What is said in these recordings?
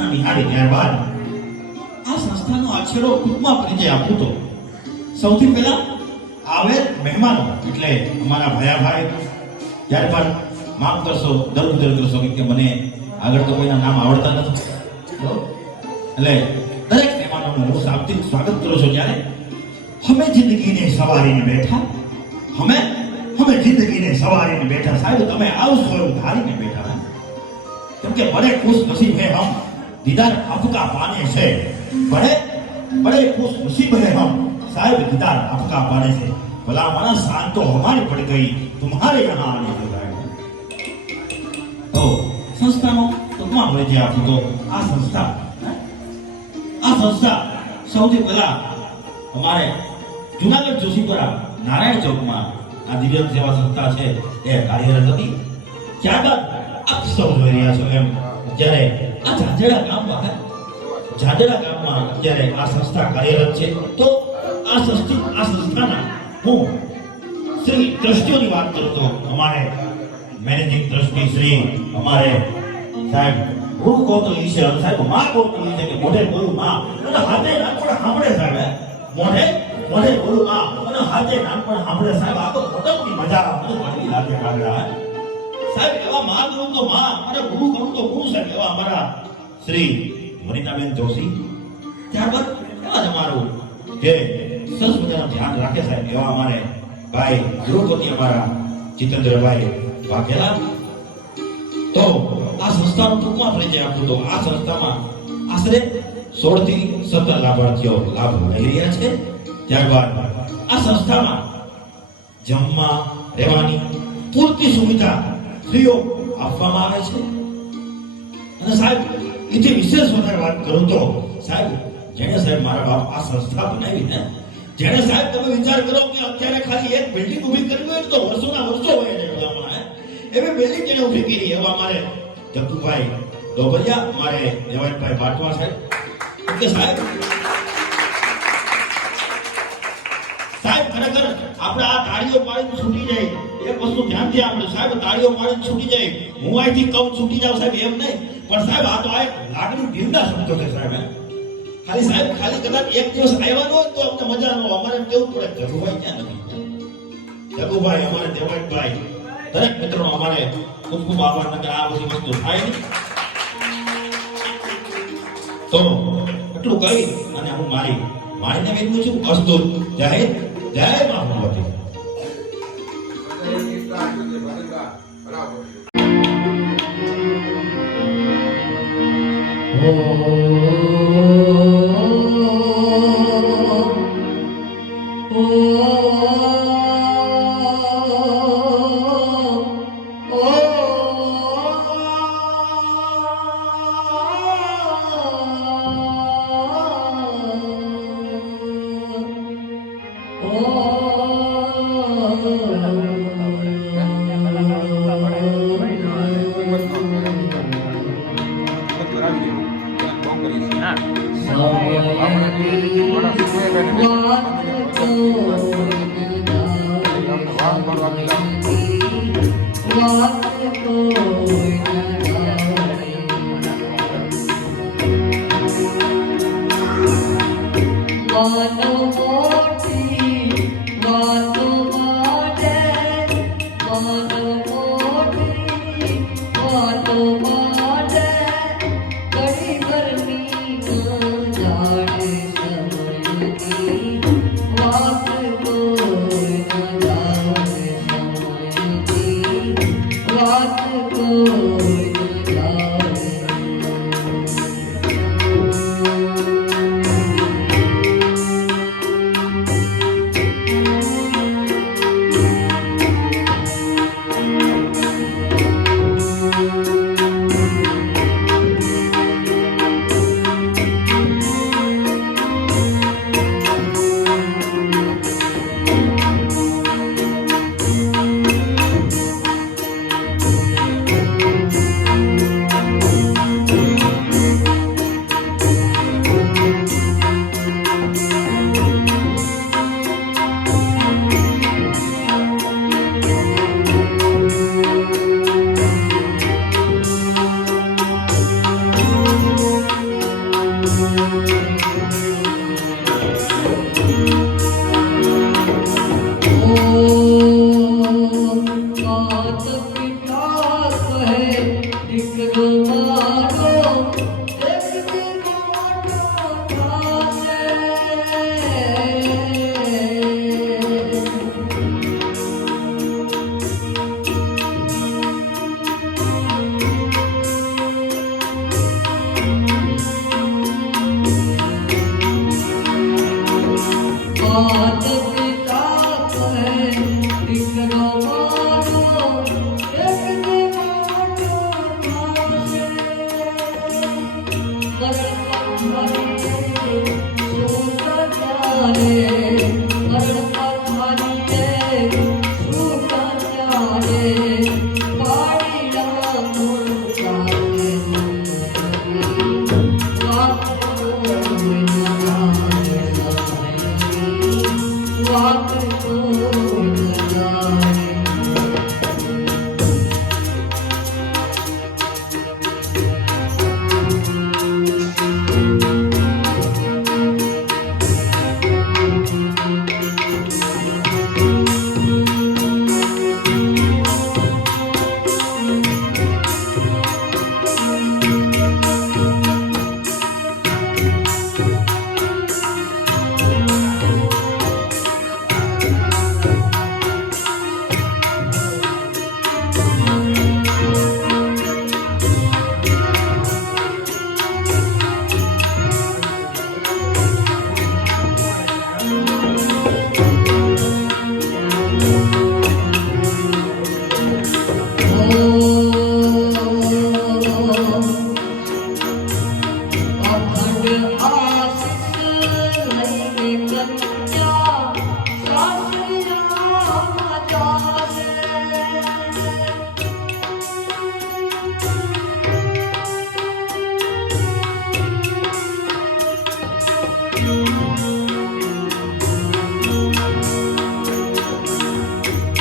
પ્રાર્થના નિહાળી ત્યારબાદ આ સંસ્થાનો અક્ષરો ટૂંકમાં પરિચય આપું તો સૌથી પહેલા આવે મહેમાનો એટલે અમારા ભયાભાઈ, ત્યારબાદ માફ કરશો, દર કરશો કે મને આગળ તો કોઈના નામ આવડતા નથી, એટલે દરેક મહેમાનોનું હું શાબ્દિક સ્વાગત કરું છું. જ્યારે અમે જિંદગીને સવારીને બેઠા, અમે જિંદગીને સવારીને બેઠા, સાહેબ તમે આવશો એવું ધારીને બેઠા, કેમ કે બड़े खुश नसीब है हम दीदार आपका पाने से, बड़े खुश नसीब है हम साहिब दीदार आपका पाने से, भला माना शान तो हमारी पड़ गई तुम्हारे यहाँ आने के बाद. तो संस्थाનો ટૂંકમાં પરિચય આપું તો આ સંસ્થા સૌથી પહેલા અમારે જુનાગઢ જોશીપુરા નારાયણ ચોકમાં આ દિવ્યાંગ સેવા સંસ્થા છે એ કાર્યરત હતી. ત્યારબાદ આપ સૌ જોઈ રહ્યા છો એમ જ્યારે આ ઝાંઝડા ગામમાં જ્યારે આ સંસ્થા કાર્યરત છે, તો આ સંસ્થાના હું શ્રી ટ્રસ્ટીઓની વાત કરું તો અમારે મેનેજિંગ ટ્રસ્ટી શ્રી અમારે સાહેબ ગુરુ કહો તો ઈશે, સાહેબ માં કહો તો ઈશે કે મોઢે બોલું માં અને હાથે નાનપણ સાંભળે સાહેબ, મોઢે બોલું માં અને હાથે નાનપણ સાંભળે સાહેબ. આ તો મોટપની મજા મને પડવી લાગે કાગડા સાહેબ. એવા માં કરું તો માં અને ગુરુ કરું તો ગુરુ સાહેબ, એવા અમારા શ્રી વનિતાબેન જોશી. ત્યારબાદ એવા જ અમારું જે સરસ મજાનું ધ્યાન રાખે સાહેબ એવા અમારે ભાઈ ગૃહપતિ અમારા જીતેન્દ્રભાઈ વાઘેલા. તો આ સંસ્થાનો ટૂંકમાં પરિચય આપું તો આ સંસ્થામાં આશરે 16 થી 17 લાભાર્થીઓ લાભ લઈ રહ્યા છે. ત્યારબાદ આ સંસ્થામાં જમવા રહેવાની પૂરતી સુવિધા ફ્રીઓ આપવામાં આવે છે. અને સાહેબ એથી વિશેષ વધારે વાત કરું તો સાહેબ જેને સાહેબ મારા બાપ આ સંસ્થા બનાવી ને, જેને સાહેબ તમે વિચાર કરો કે અત્યારે ખાલી એક બિલ્ડિંગ ઊભી કરવી હોય તો વર્ષોના વર્ષો હોય ને એવી બિલ્ડિંગ જેને ઊભી કરી એવા અમારે જગુભાઈ ડોબરિયા, અમારે દેવાયતભાઈ બાટવા સાહેબ કે સાહેબ ખરેખર આપણે આ તાળીઓ પાડીને છૂટી જાય એક વસ્તુ ધ્યાનથી આપણે સાહેબ તાળીઓ પાડીને છૂટી જાય, હું અહીંથી કમ છૂટી જાવ સાહેબ એમ નહીં, પણ સાહેબ આ તો આ એક લાગણી દિલના શબ્દો છે સાહેબ. ખાલી કદાચ એક દિવસ આવ્યા ન હોય તો અમને મજા ન હોય, અમારે એમ કેવું પડે જગુભાઈ ક્યાં નથી, જગુભાઈ અમારે દેવાયતભાઈ દરેક મિત્રો અમારે ખૂબ ખૂબ આભાર, નકર આ બધી વસ્તુ થાય નહીં. તો એટલું કહી અને હું મારીને વિનવું છું. અસ્તુ જય જય મા ભગવતી.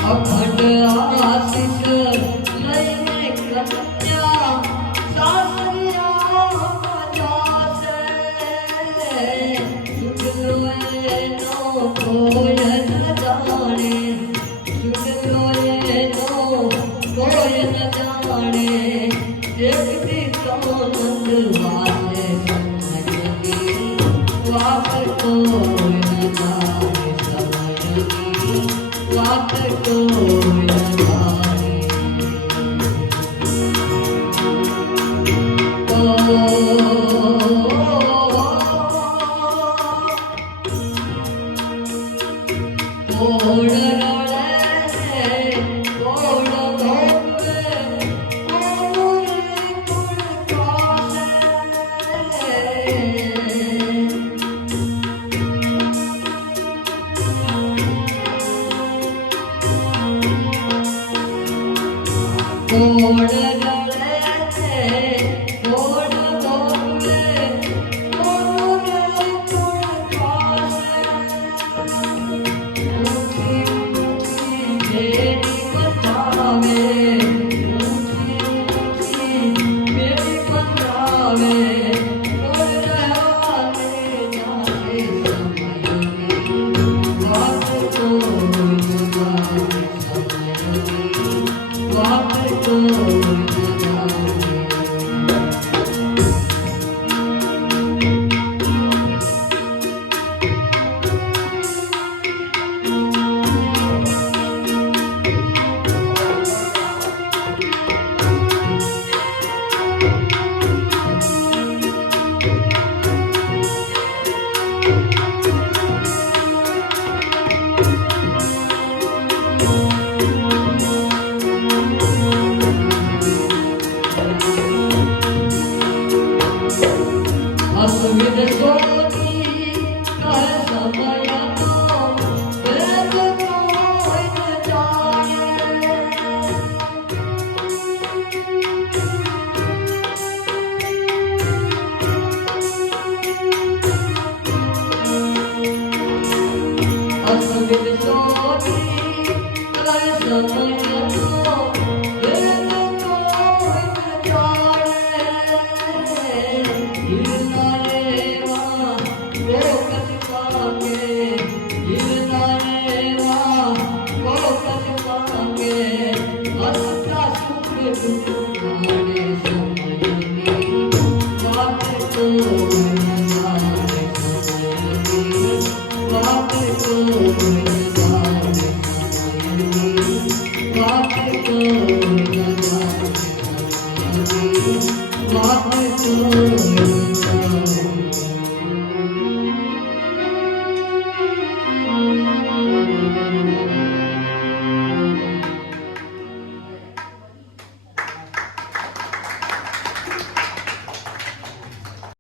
અખંડ આશીષ લઈને કન્યા સાસરિયા જાશે સુગલો એનો કોઈ ન જાણે સુગલો એનો કોઈ ન જાણે દેખતી તો નંદ વાસે સમયની વાત કોઈ ન જાણે સમયની વાત કોઈ ન જાણે What